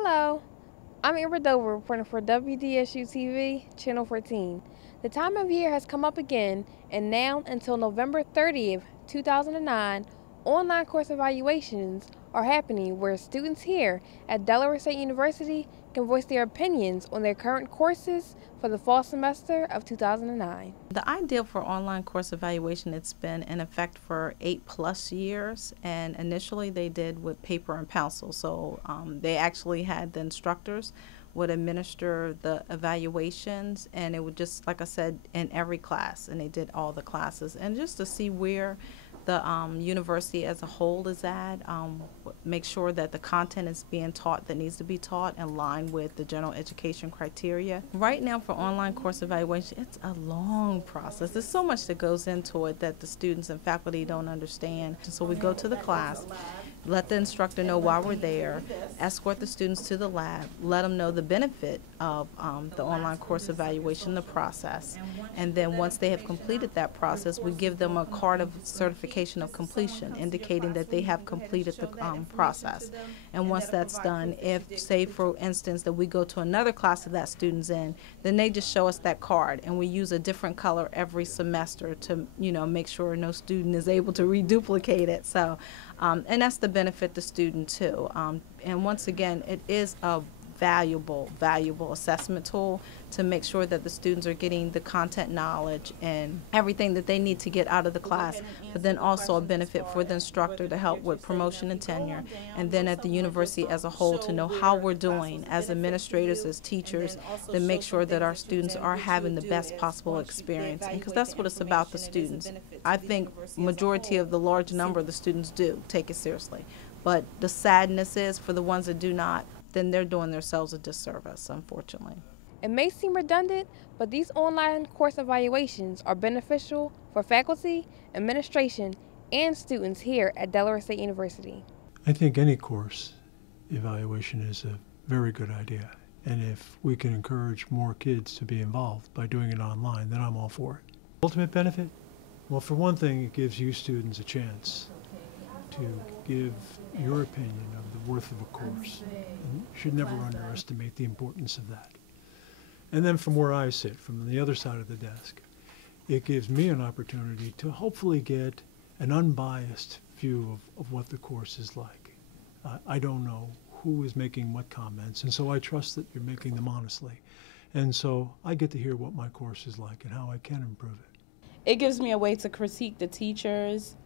Hello, I'm Amber Dover reporting for WDSU TV, Channel 14. The time of year has come up again, and now until November 30th, 2009, online course evaluations are happening where students here at Delaware State University can voice their opinions on their current courses for the fall semester of 2009. The idea for online course evaluation, it's been in effect for 8+ years, and initially they did with paper and pencil. So they actually had the instructors would administer the evaluations, and it would just, like I said, in every class, and they did all the classes, and just to see where the university as a whole is at, make sure that the content is being taught that needs to be taught in line with the general education criteria. Right now for online course evaluation, it's a long process. There's so much that goes into it that the students and faculty don't understand. So we go to the class, let the instructor know why we're there, escort the students to the lab, let them know the benefit of the online course evaluation, the process, and then once they have completed that process, we give them a card of certification of completion, indicating that they have completed the process. And once that's done, if, say for instance, that we go to another class that that student's in, then they just show us that card, and we use a different color every semester to, make sure no student is able to reduplicate it. So, and that's the benefit the student too. And once again, it is a valuable assessment tool to make sure that the students are getting the content knowledge and everything that they need to get out of the class, but then also a benefit for the instructor to help with promotion and tenure, and then at the university as a whole to know how we're doing as administrators, as teachers, to make sure that our students are having the best possible experience, and because that's what it's about, the students. I think majority of the large number of the students do take it seriously, but the sadness is for the ones that do not, then they're doing themselves a disservice, unfortunately. It may seem redundant, but these online course evaluations are beneficial for faculty, administration, and students here at Delaware State University. I think any course evaluation is a very good idea. And if we can encourage more kids to be involved by doing it online, then I'm all for it. Ultimate benefit? Well, for one thing, it gives you students a chance to give your opinion of the worth of a course. And you should never underestimate the importance of that. And then from where I sit, from the other side of the desk, it gives me an opportunity to hopefully get an unbiased view of what the course is like. I don't know who is making what comments, and so I trust that you're making them honestly. And so I get to hear what my course is like and how I can improve it. It gives me a way to critique the teachers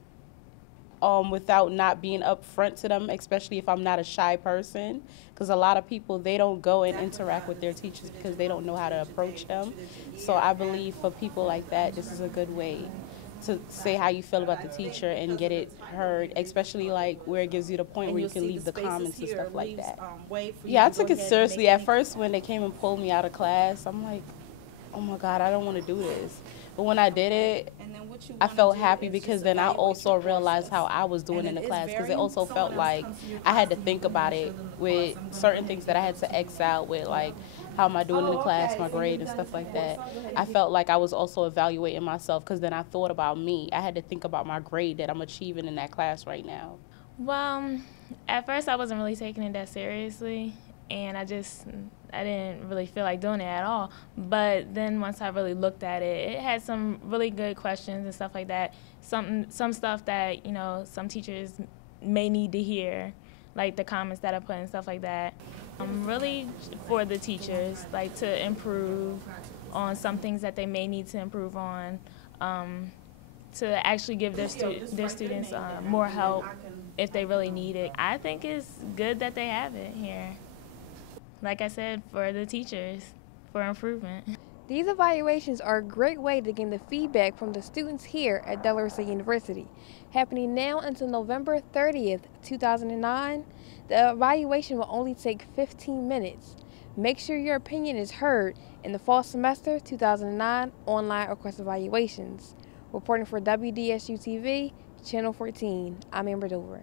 without not being upfront to them, especially if I'm not a shy person, because a lot of people, they don't go and interact with their teachers because they don't know how to approach them. So I believe for people like that, this is a good way to say how you feel about the teacher and get it heard, especially like where it gives you the point where you can leave the comments and stuff like that. Yeah, I took it seriously. At first when they came and pulled me out of class, I'm like, oh my God, I don't want to do this. But when I did it, I felt happy because then I also realized how I was doing in the class, because it also felt like I had to think about it with certain things that I had to X out with, like how am I doing in the class, my grade and stuff like that. I felt like I was also evaluating myself because then I thought about me. I had to think about my grade that I'm achieving in that class right now. Well, at first I wasn't really taking it that seriously, and I didn't really feel like doing it at all. But then once I really looked at it, it had some really good questions and stuff like that. Some stuff that, some teachers may need to hear, like the comments that I put and stuff like that. Really for the teachers, like to improve on some things that they may need to improve on, to actually give their students more help if they really need it. I think it's good that they have it here. Like I said, for the teachers, for improvement. These evaluations are a great way to gain the feedback from the students here at Delaware State University. Happening now until November 30th, 2009, the evaluation will only take 15 minutes. Make sure your opinion is heard in the fall semester 2009 online or course evaluations. Reporting for WDSU TV, Channel 14, I'm Amber Dover.